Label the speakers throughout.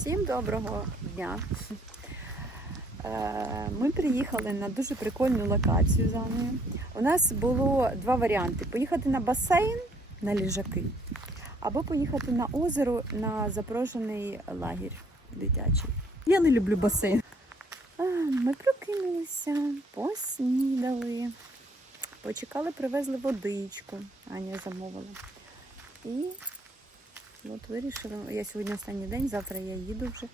Speaker 1: Всім доброго дня. Е, Ми приїхали на дуже прикольну локацію з Анею. У нас було два варіанти: поїхати на басейн на ліжаки, або поїхати на озеро на запрошений лагерь дитячий. Я не люблю басейн. Ми прокинулися, поснідали, почекали, привезли водичку. Аня замовила. І От вирішила. Я сьогодні останній день, завтра я їду вже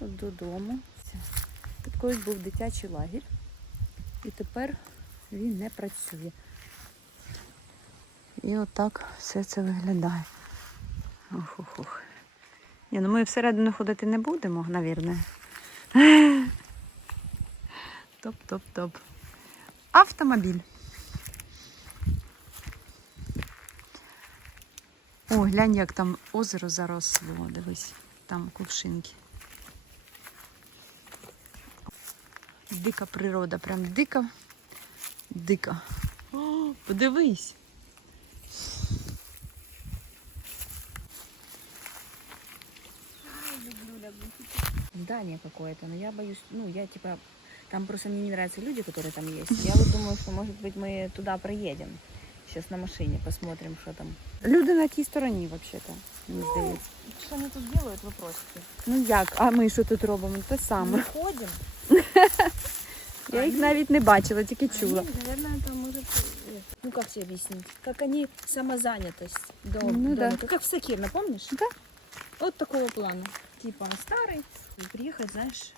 Speaker 1: додому. Тут колись був дитячий лагерь, і тепер він не працює. І отак все це виглядає. Ох-ох-ох. Ні, ну ми всередину ходити не будемо, навірне. Топ-топ-топ. Автомобіль. О, глянь, як там озеро заросло. Дивись, там кувшинки. Дика природа, прям дика. Дика. О, подивись.
Speaker 2: здание какое-то, но я боюсь, ну, я типа, там просто мне не нравятся люди, которые там есть. Я вот думаю, что, может быть, мы туда проедем. Сейчас на машине посмотрим, что там.
Speaker 1: Люди на тій стороні, взагалі-то, мені здається.
Speaker 2: Что они тут делают, вы просите?
Speaker 1: Ну як? А ми що тут робимо? Те саме.
Speaker 2: Мы ходим.
Speaker 1: Я їх навіть не бачила, тільки чула.
Speaker 2: Они, наверное, там может... э, Ну, как тебе объяснить? Как они самозанятость дом,
Speaker 1: Ну да.
Speaker 2: домика. Как в Сакирно, помнишь?
Speaker 1: Да.
Speaker 2: Вот такого плана. Типа он старый. И приехать, знаешь,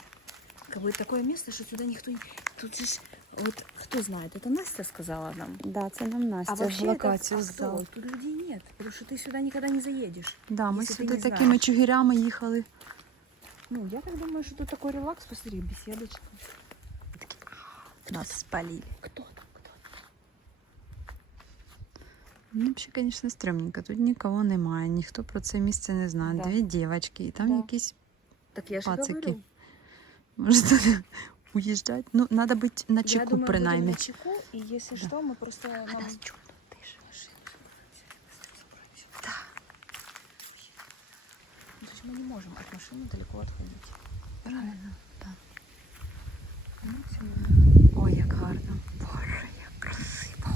Speaker 2: как бы такое место, что сюда никто не... Тут же ж- вот кто знает, это Настя сказала нам.
Speaker 1: Да, це нам Настя
Speaker 2: А
Speaker 1: в
Speaker 2: вообще
Speaker 1: локацію
Speaker 2: это, а
Speaker 1: здала.
Speaker 2: кто? Тут людей нет, потому что ты сюда никогда не заедешь.
Speaker 1: Да, ми
Speaker 2: Якщо ти
Speaker 1: сюди
Speaker 2: не
Speaker 1: такими
Speaker 2: знаєш.
Speaker 1: чугірями їхали.
Speaker 2: Ну, я так думаю, что тут такой релакс, посмотри, беседочка.
Speaker 1: Нас спалили.
Speaker 2: Кто там, кто там?
Speaker 1: Ну, взагалі, звісно, стрімненько. Тут нікого немає, ніхто про це місце не знає.
Speaker 2: Да.
Speaker 1: Дві дівчатки, і там
Speaker 2: Да.
Speaker 1: якісь,
Speaker 2: Так я же
Speaker 1: Пацики.
Speaker 2: говорю.
Speaker 1: може, тут уїжджати. Ну, треба бути на
Speaker 2: я
Speaker 1: чеку,
Speaker 2: думаю,
Speaker 1: принаймні.
Speaker 2: будем на чеку, и если
Speaker 1: Да.
Speaker 2: что, мы просто...
Speaker 1: А
Speaker 2: нам-
Speaker 1: нас чутно тише. Так.
Speaker 2: Ну, То есть мы не можем от машины далеко отходить.
Speaker 1: Правильно, так.
Speaker 2: Ну, всё.
Speaker 1: Ой, як гарно. Боже, як красиво.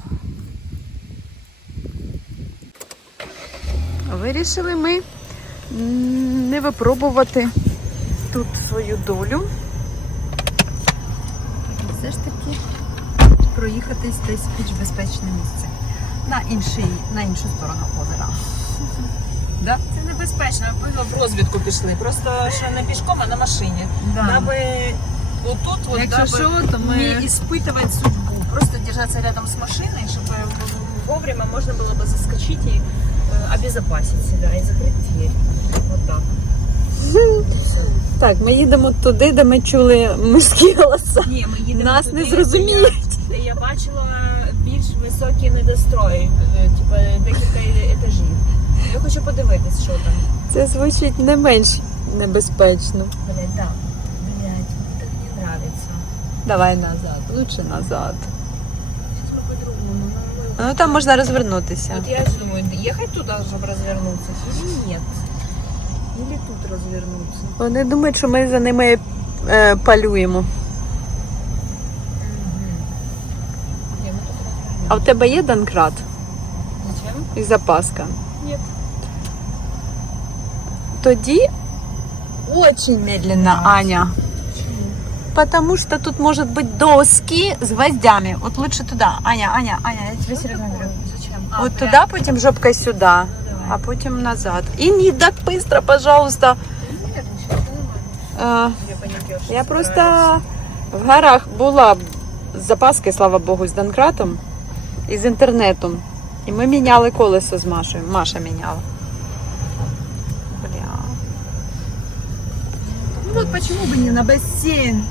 Speaker 1: Вирішили ми м, не випробувати тут свою долю. проїхатись десь в більш безпечне місце. На, інший, на іншу сторону озера. Да?
Speaker 3: Це небезпечно, ми в розвідку пішли. Просто що не пішком, а на машині. Даби отут, от,
Speaker 1: Якщо
Speaker 3: даби
Speaker 1: що, то ми-
Speaker 3: не испытывать судьбу. Просто держаться рядом с машиной, чтобы вовремя можно было бы заскочить и э, обезопасить себя и закрыть дверь. Вот так.
Speaker 1: Так, ми їдемо туди, де ми чули мужські голоса.
Speaker 3: Ні, ми їдемо
Speaker 1: Нас
Speaker 3: туди,
Speaker 1: не зрозуміють.
Speaker 3: де я- Де я бачила більш високі недострої, е, типу декілька етажів. Я хочу подивитись, що там.
Speaker 1: Це звучить не менш небезпечно.
Speaker 3: Блять, да. Блять, мне так не нравится.
Speaker 1: Давай назад, лучше назад.
Speaker 3: Сейчас мы по-другому. Ну, мы-
Speaker 1: Ну там можна розвернутися.
Speaker 3: Вот я думаю, ехать туда, чтобы развернуться, или нет? Или тут развернуться?
Speaker 1: Вони думають, що ми за ними е, палюємо. А в тебе є Данкрат
Speaker 3: Зачем?
Speaker 1: і запаска?
Speaker 3: Нет.
Speaker 1: Тоді очень медленно, Аня. Потому что тут может быть доски с гвоздями. Вот лучше туда. Аня, Аня, Аня, я тебе серьезно говорю.
Speaker 3: Зачем? А,
Speaker 1: Вот
Speaker 3: прям.
Speaker 1: туда, потім жопкой сюда а потім назад. И не так быстро, пожалуйста.
Speaker 3: Нет, ничего, это нормально.
Speaker 1: Е,
Speaker 3: Я паникерша
Speaker 1: Я
Speaker 3: собираюсь.
Speaker 1: просто в горах була з запаски, слава Богу, з Донкратом і з інтернетом. І ми міняли колесо з Машею. Маша міняла. Бля. Ну вот почему бы не на бассейн?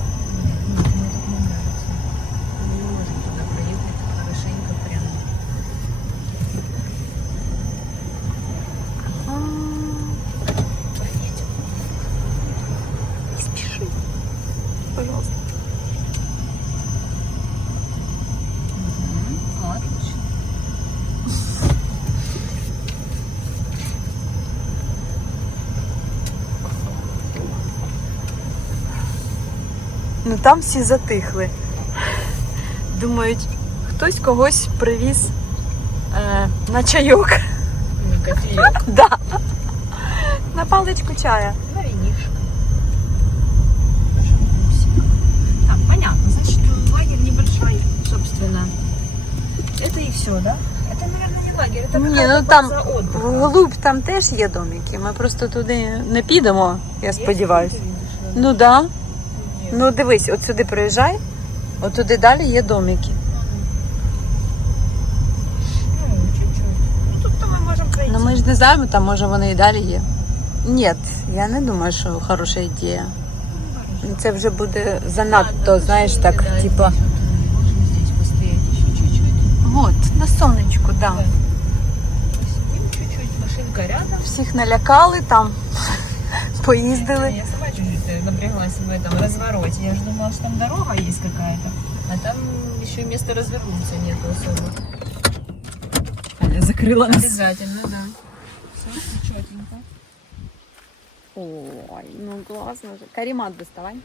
Speaker 1: там всі затихли. Думають, хтось когось привіз е, на чайок.
Speaker 3: Кофеек.
Speaker 1: Да. На паличку чая.
Speaker 3: На винишко. Так, понятно. Значит, лагерь небольшой, собственно. Это и все, да? Это, наверное, не лагерь, это
Speaker 1: Не,
Speaker 3: какая-то
Speaker 1: ну там
Speaker 3: база отдыха.
Speaker 1: Вглубь там теж є домики. Ми просто туди не підемо, я
Speaker 3: Есть
Speaker 1: сподіваюся.
Speaker 3: люди, видишь, да?
Speaker 1: Ну да. Ну дивись, от сюди приїжджай, от туди далі є домики.
Speaker 3: Ну, чуть-чуть. Ну, пройти.
Speaker 1: Ну ми ж не знаємо, там може вони і далі є. Ні, я не думаю, що хороша ідея. Це вже буде занадто, знаєш, так, типа.
Speaker 3: Можем здесь постоять еще чуть-чуть.
Speaker 1: От, на сонечку, да.
Speaker 3: Да. Посидим чуть-чуть, машинка рядом.
Speaker 1: Всіх налякали там, поїздили.
Speaker 3: Напряглась в этом развороте. Я же думала, что там дорога есть какая-то. А там еще и места развернуться нету особо.
Speaker 1: Аня закрила
Speaker 3: Обязательно, да. Все четенько.
Speaker 1: Ой, ну класно же. Карімат доставай.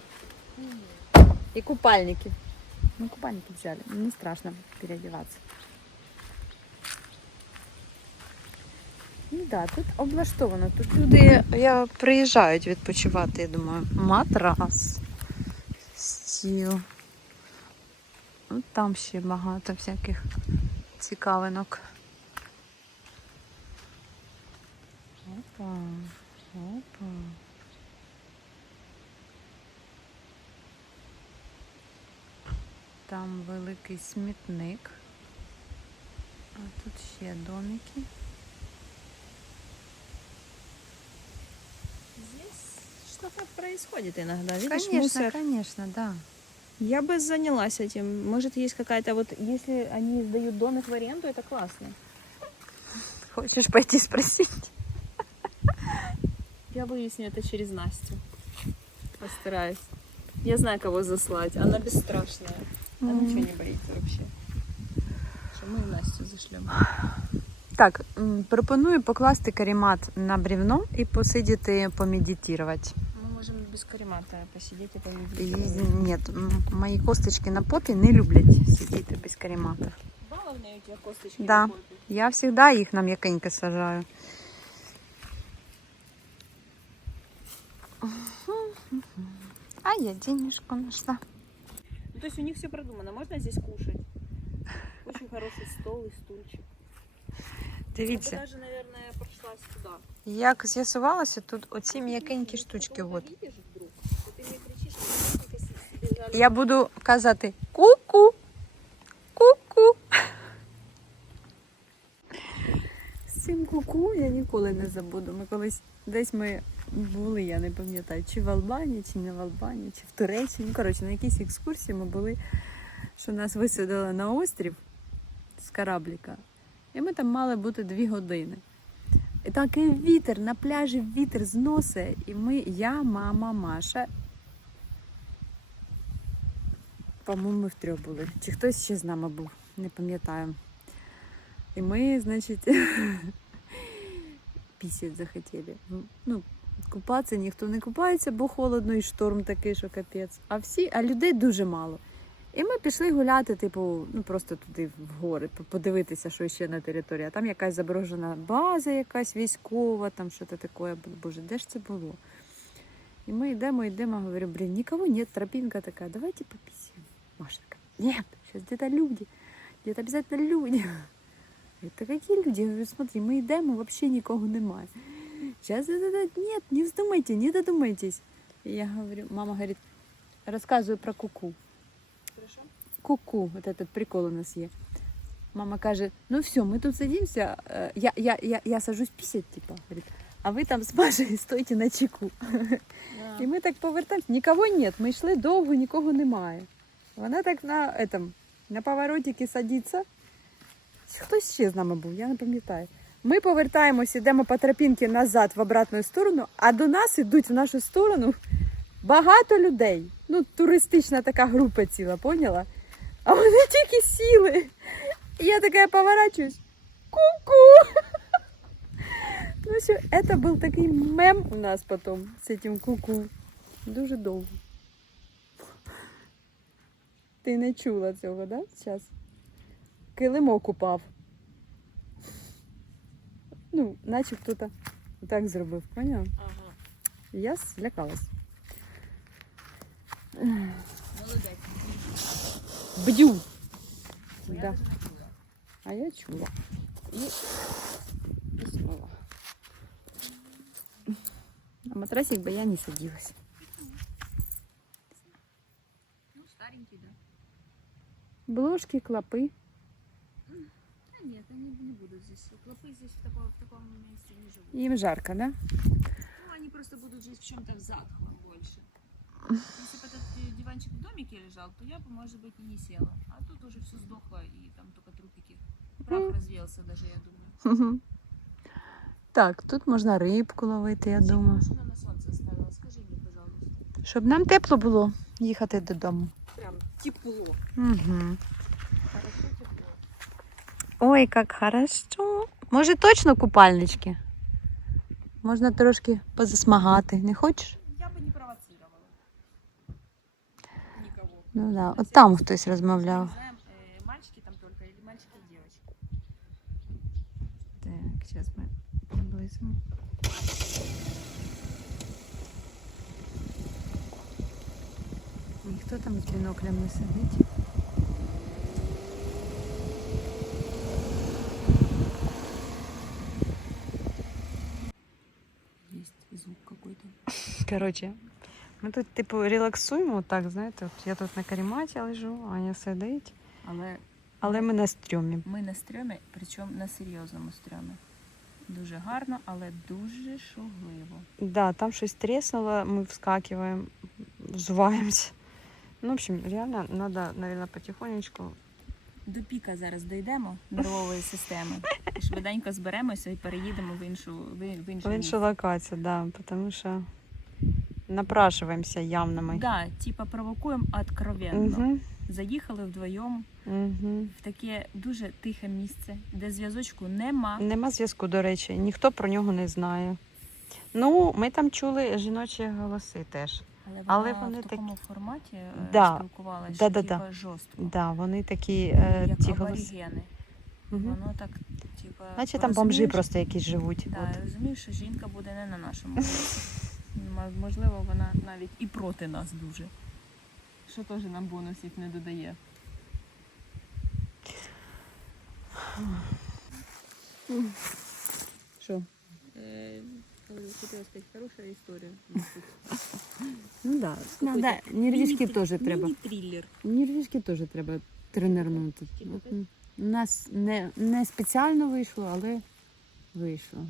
Speaker 1: І купальники. Ну, купальники взяли. Не страшно переодеваться. Ну да, тут облаштовано. Тут люди я, приїжджають відпочивати, я думаю. Матрас, стіл. Ну, там ще багато всяких цікавинок. Опа, опа. Там великий смітник. А тут ще домики.
Speaker 2: Здесь что-то происходит иногда. Видишь,
Speaker 1: Конечно,
Speaker 2: мусор.
Speaker 1: конечно, да.
Speaker 2: Я бы занялась этим. Может, есть какая-то вот, если они сдают домик в аренду, это классно.
Speaker 1: Хочешь пойти спросить?
Speaker 2: Я выясню это через Настю. Постараюсь. Я знаю, кого заслать. Она бесстрашная. Она
Speaker 1: Мгм.
Speaker 2: ничего не боится вообще. Что мы Настю зашлем.
Speaker 1: Так, м, пропоную покласти карімат на брівно і посидіти помедитувати.
Speaker 2: Мы можем без каремата посидеть и
Speaker 1: І,
Speaker 2: помедитировать.
Speaker 1: ні, м, мої косточки на попі не люблять сидіти без карімата.
Speaker 2: Баловные у тебя косточки.
Speaker 1: Да.
Speaker 2: на попе.
Speaker 1: Я завжди їх на м'якенько сажаю. А я денежку нашла.
Speaker 2: Ну, то есть у них все продумано. Можно здесь кушать. Очень хороший стол и стульчик. Я бы
Speaker 1: Дивіться,
Speaker 2: даже, наверное, прошлась туда.
Speaker 1: як з'ясувалося, тут оці м'якенькі штучки. От. Я буду казати ку-ку, ку-ку. З цим ку-ку я ніколи не забуду. Ми колись десь ми були, я не пам'ятаю, чи в Албанії, чи не в Албанії, чи в Туреччині. Ну, коротше, на якійсь екскурсії ми були, що нас висадили на острів з корабліка. І ми там мали бути дві години. І такий вітер, на пляжі вітер зносить. І ми, я, мама, Маша по-моєму, ми втрьох були. Чи хтось ще з нами був, не пам'ятаю. І ми, значить, пісять захотіли. Ну, купатися ніхто не купається, бо холодно і шторм такий, що капець. А всі, а людей дуже мало. І ми пішли гуляти, типу, ну просто туди в гори, подивитися, що ще на території. А там якась заборожена база, якась військова, там щось таке. Боже, де ж це було? І ми йдемо, йдемо, говорю, блін, нікого нет, тропинка така, давайте пописаем. Маша такая, нет, сейчас где-то люди, где-то обязательно люди. Это какие люди? Я говорю, смотри, ми йдемо, вообще нікого немає. Сейчас, нет, не вздумайте, не додумайтесь. И я говорю, мама говорит, рассказываю про куку.
Speaker 2: Хорошо?
Speaker 1: Ку-ку, вот этот прикол у нас є. Мама каже, ну все, ми тут садимся, э, я, я, я, я сажусь писать, типа, говорит, а ви там з Машею стойте на чеку. І ми так повертаємося, нікого нет. Ми йшли довго, нікого немає. Вона так на, этом, на поворотики садиться. Хтось ще з нами був, я не пам'ятаю. Ми повертаємося, йдемо по тропінці назад в обратну сторону, а до нас ідуть в нашу сторону багато людей. Ну, туристична така група ціла, поняла? А вони тільки сіли. І я така поворачуюсь. Ку-ку! Ну все, это был такий мем у нас потом з цим ку-ку. Дуже довго. Ти не чула цього, да? Зараз. Килимок упав. Ну, наче хто-то так зробив, поняла?
Speaker 3: Ага.
Speaker 1: Я злякалась.
Speaker 3: Молодець.
Speaker 1: Бдю!
Speaker 3: Я
Speaker 1: Да. А я чула. І письмова. На матрасик бы я не садилась.
Speaker 3: Ну, старенький, да.
Speaker 1: Бложки, клопы.
Speaker 3: А нет, они не будут здесь. Клопы здесь в таком, в таком месте не живут.
Speaker 1: Им жарко, да?
Speaker 3: Ну, они просто будут жить в чем-то в затхлом больше. Если бы этот э, диванчик в домике лежал, то я бы, может быть, и не села. А тут уже все сдохло, и там только трупики. Прах развеялся даже, я думаю.
Speaker 1: Так, тут можна рибку ловити, я
Speaker 3: Зачем
Speaker 1: думаю.
Speaker 3: машину на солнце оставила? Скажи мне, пожалуйста.
Speaker 1: Щоб нам тепло було їхати додому.
Speaker 3: Прям тепло.
Speaker 1: Угу.
Speaker 3: Хорошо тепло.
Speaker 1: Ой, як хорошо. Може точно купальнички? Можна трошки позасмагати. Не хочеш?
Speaker 3: Я бы не провоцировала. Никого.
Speaker 1: Ну да. От там хтось розмовляв.
Speaker 3: Не э, мальчики там только или мальчики и девочки.
Speaker 1: Так, зараз ми наблизимо. Ніхто там з біноклем не сидить. Коротше, ми тут, типу, релаксуємо, так, знаєте, от я тут на каріматі лежу, Аня сидить,
Speaker 2: Але
Speaker 1: але ми на стрьомі.
Speaker 2: ми на стрьомі, причому на серйозному стрьомі. Дуже гарно, але дуже шугливо.
Speaker 1: Да, там щось треснуло, ми вскакиваем, взуваємося. Ну, в общем, реально надо, наверное, потихонечку.
Speaker 2: До піка зараз дійдемо нервової системи. Швиденько зберемося і переїдемо в іншу в, інше
Speaker 1: В іншу локацію, да, потому що напрашиваємося явно ми.
Speaker 2: Да, типа провокуємо откровенно.
Speaker 1: Угу,
Speaker 2: Заїхали вдвоєм
Speaker 1: угу.
Speaker 2: в таке дуже тихе місце, де зв'язочку нема.
Speaker 1: Нема зв'язку, до речі, ніхто про нього не знає. Ну, ми там чули жіночі голоси теж.
Speaker 2: Але,
Speaker 1: Але
Speaker 2: вона
Speaker 1: вони
Speaker 2: в такому форматі е,
Speaker 1: Да.
Speaker 2: спілкувалася,
Speaker 1: Да, да,
Speaker 2: типа
Speaker 1: да.
Speaker 2: жорстко.
Speaker 1: Да, вони такі е,
Speaker 2: як
Speaker 1: ті голоси.
Speaker 2: аборігени.
Speaker 1: Угу.
Speaker 2: Воно так, типа.
Speaker 1: Наче там бомжи
Speaker 2: розумієш-
Speaker 1: просто якісь живуть.
Speaker 2: Да,
Speaker 1: От.
Speaker 2: я розумію, що жінка буде не на нашому боці. М- Можливо, вона навіть і проти нас дуже. Що теж нам бонусів не додає.
Speaker 1: Що?
Speaker 2: Хотіла сказати, хороша історія.
Speaker 1: Ну да. Надо, нервишки тоже треба.
Speaker 2: триллер
Speaker 1: Нервішки теж треба тренернути. От, у нас не, не спеціально вийшло, але вийшло.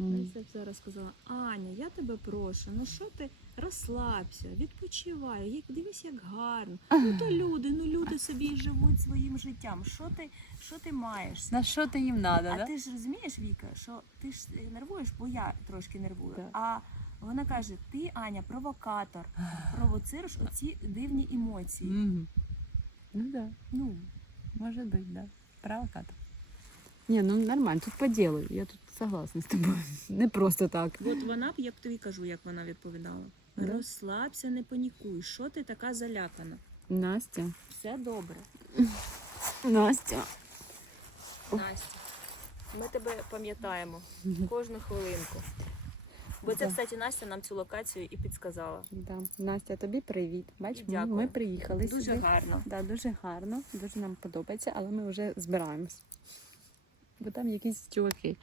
Speaker 1: М.
Speaker 2: Леся зараз сказала, Аня, я тебе прошу, ну що ти розслабся, відпочивай, як, дивись, як гарно. Ну то люди, ну люди собі живуть своїм життям. Що ти, що ти маєш?
Speaker 1: На що ти їм треба,
Speaker 2: А ти ж розумієш, Віка, що ти ж нервуєш, бо я трошки нервую.
Speaker 1: Так.
Speaker 2: А вона каже: ти, Аня, провокатор, провоцируєш оці дивні емоції.
Speaker 1: Мгм. Ну да,
Speaker 2: Ну,
Speaker 1: може бути, да. Провокатор. Ні, ну нормально, тут по ділу. Я тут согласна з тобою. Не просто так.
Speaker 2: от вона б, я б тобі кажу, як вона відповідала. Розслабся, не панікуй. Що ти така залякана?
Speaker 1: Настя.
Speaker 2: Все добре.
Speaker 1: Настя.
Speaker 2: Настя, ми тебе пам'ятаємо кожну хвилинку. Бо це, кстати, Настя нам цю локацію і підсказала.
Speaker 1: Да. Настя, тобі привіт. Бач, ми,
Speaker 2: Дякую.
Speaker 1: ми приїхали
Speaker 2: Дуже
Speaker 1: сюди.
Speaker 2: гарно.
Speaker 1: Да, дуже гарно, дуже нам подобається, але ми вже збираємось. Бо там якісь чуваки.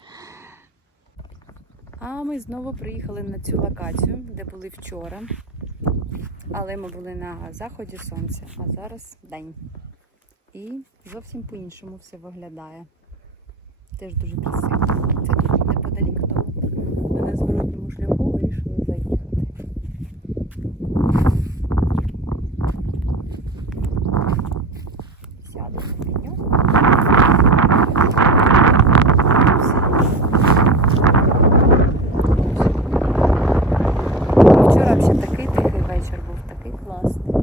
Speaker 1: А ми знову приїхали на цю локацію, де були вчора. Але ми були на заході сонця, а зараз день. І зовсім по-іншому все виглядає. Теж дуже красиво. Це тут неподалік, тому ми на зворотньому шляху вирішили заїхати. Сяду на пеньок. Вчора взагалі такий тихий вечір був, такий класний.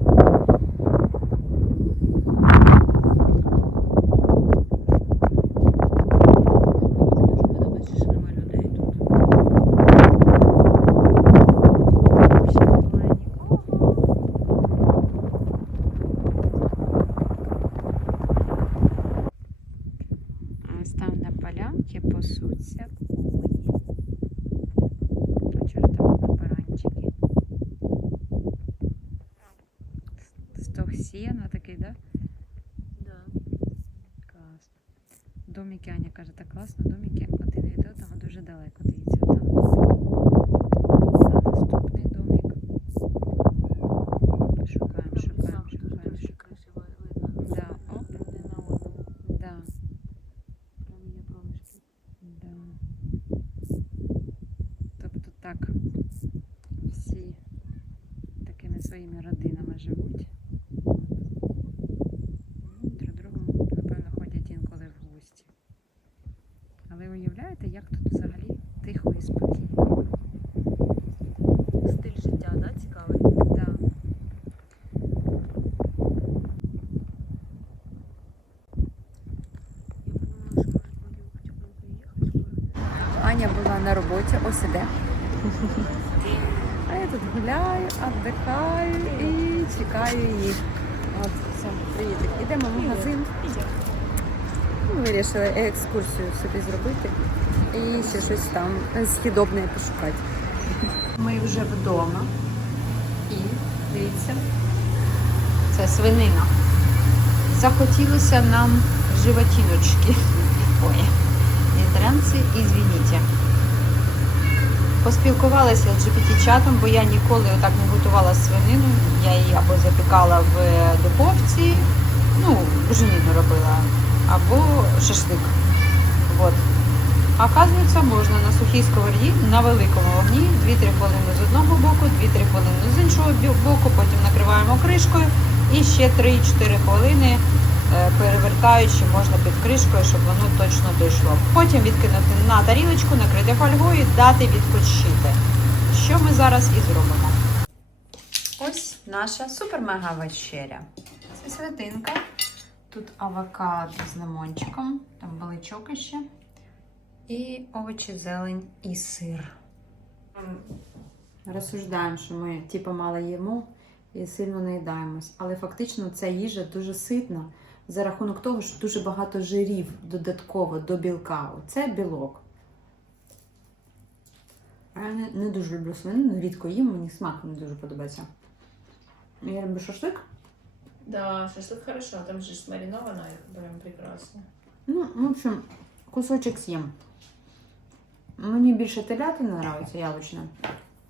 Speaker 2: Мені дуже подобається, що немає людей тут.
Speaker 1: Домики, Аня каже, так класно, домики один від одного дуже далеко. Дивіться, там. А наступний домик. Шукаємо, шукаємо, шукаємо, шукаємо. Да, оп, да, да. Тобто так всі такими своїми родинами живуть. Ну, Друг другу, напевно, ходять інколи в гості. Але уявляєте, як тут взагалі тихо і спокійно.
Speaker 4: Стиль життя, да, цікавий.
Speaker 1: Да. Аня була на роботі, ось іде. А я тут гуляю, віддихаю і чекаю їх. От, все, привіт. Ідемо в магазин. Ми вирішили екскурсію собі зробити і ще щось там східобне пошукати. Ми вже вдома. І дивіться, це свинина. Захотілося нам животіночки. Ой, вітрянці, ізвініть. Поспілкувалася з GPT-чатом, бо я ніколи отак не готувала свинину. Я її або запікала в духовці, ну, буженину робила, або шашлик. Вот. А Оказується, можна на сухій сковороді на великому вогні 2-3 хвилини з одного боку, 2-3 хвилини з іншого боку, потім накриваємо кришкою і ще 3-4 хвилини е, перевертаючи можна під кришкою, щоб воно точно дійшло. Потім відкинути на тарілочку, накрити фольгою, дати відпочити. Що ми зараз і зробимо. Ось наша супер-мега вечеря. Це святинка. Тут авокадо з лимончиком, там баличок ще. І овочі, зелень і сир. Розсуждаємо, що ми типу мало їмо і сильно наїдаємось. Але фактично ця їжа дуже ситна за рахунок того, що дуже багато жирів додатково до білка. Це білок. А Я не, не дуже люблю свинину, рідко їм, мені смак не дуже подобається. Я люблю шашлик.
Speaker 2: Да, шашлык хорошо, там же ж маринованное, прям прекрасно.
Speaker 1: Ну, в общем, кусочек съем. Мені більше телятина нравится, ялочна.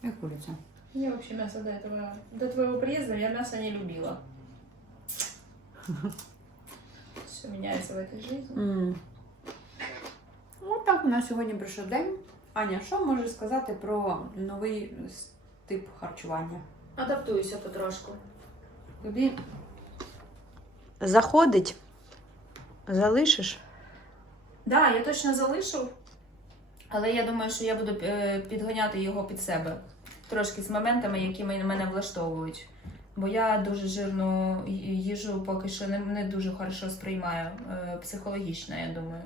Speaker 1: І куриця.
Speaker 2: Я вообще мясо до этого, до твоего приезда я мясо не любила. Все меняется в этой жизни.
Speaker 1: М. Ось так у нас сьогодні пройшов день. Аня, що можеш сказати про новий тип харчування?
Speaker 2: Адаптуюся потрошку.
Speaker 1: Тобі заходить, залишиш.
Speaker 2: Да, я точно залишу, але я думаю, що я буду е, підганяти його під себе. Трошки з моментами, які мен- мене влаштовують. Бо я дуже жирну їжу поки що не, не дуже хорошо сприймаю. е, Психологічно, я думаю.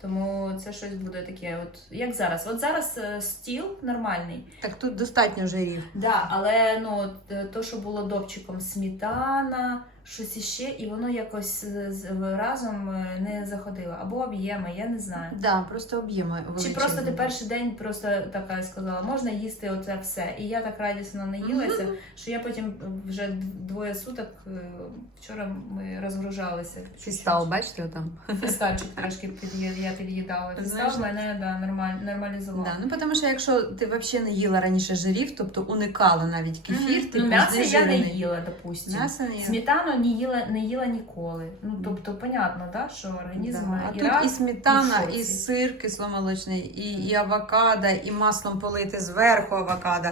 Speaker 2: Тому це щось буде таке, от як зараз. От зараз е, стіл нормальний.
Speaker 1: Так тут достатньо жирів.
Speaker 2: Да, але ну е, то, що було допчиком сметана, щось іще, і воно якось з- разом е, не заходило. Або об'єми, я не знаю.
Speaker 1: Да, просто об'єми
Speaker 2: Чи просто ти перший день просто така сказала, можна їсти оце все. І я так радісно наїлася, що я потім вже двоє суток е, вчора ми розгружалися.
Speaker 1: Фістал, бачите там?
Speaker 2: Фістальчик трошки під'ї- я під'їдала. Фістал
Speaker 1: Знаєш,
Speaker 2: мене да, нормаль, нормалізував.
Speaker 1: Да, ну тому що якщо ти взагалі не їла раніше жирів, тобто уникала навіть кефір,
Speaker 2: Мгм.
Speaker 1: типу
Speaker 2: ну, м'ясо я не їла, допустимо.
Speaker 1: М'ясо не їла.
Speaker 2: Сметану не їла, не їла ніколи. Ну тобто, понятно, да, що організм
Speaker 1: Да. А
Speaker 2: і
Speaker 1: тут і сметана,
Speaker 2: і
Speaker 1: і, сир кисломолочний, і, і авокадо, і маслом полити зверху авокадо,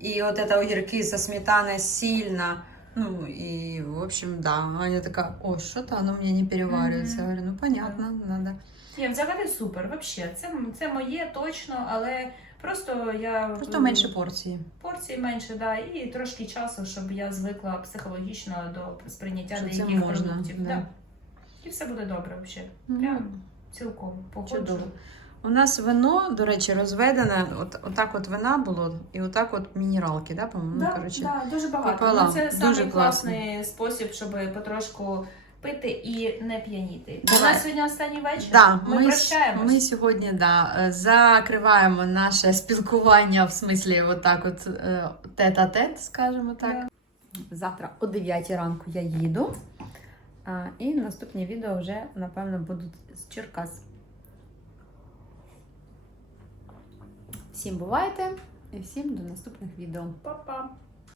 Speaker 1: і от это огірки со сметаною сильно. Ну і в общем, да. Аня така, о, що то воно мені не переварюється.
Speaker 2: Мгм.
Speaker 1: Я говорю, ну понятно, надо.
Speaker 2: Ні, взагалі супер, вообще. Це, це моє точно, але просто я
Speaker 1: Просто менше порції.
Speaker 2: порцій менше, да, і трошки часу, щоб я звикла психологічно до сприйняття
Speaker 1: Що це
Speaker 2: деяких
Speaker 1: можна,
Speaker 2: продуктів.
Speaker 1: да.
Speaker 2: Да. І все буде добре взагалі.
Speaker 1: Ну,
Speaker 2: Прям цілком погоджу.
Speaker 1: Чудово. У нас вино, до речі, розведене. От, отак от вина було, і отак от мінералки, да, по-моєму.
Speaker 2: Да,
Speaker 1: ну, коротше.
Speaker 2: да, дуже багато. Ну, це
Speaker 1: Дуже
Speaker 2: самий класний спосіб, щоб потрошку пити і не п'яніти. У нас сьогодні останній вечір.
Speaker 1: Да,
Speaker 2: ми,
Speaker 1: ми
Speaker 2: прощаємось.
Speaker 1: Ми сьогодні да, е, закриваємо наше спілкування в смислі, отак, от тет а тет, скажімо так. Yeah. Завтра о 9 ранку я їду. А, І наступні відео вже, напевно, будуть з Черкас. Всім бувайте і всім до наступних відео.
Speaker 2: Па-па!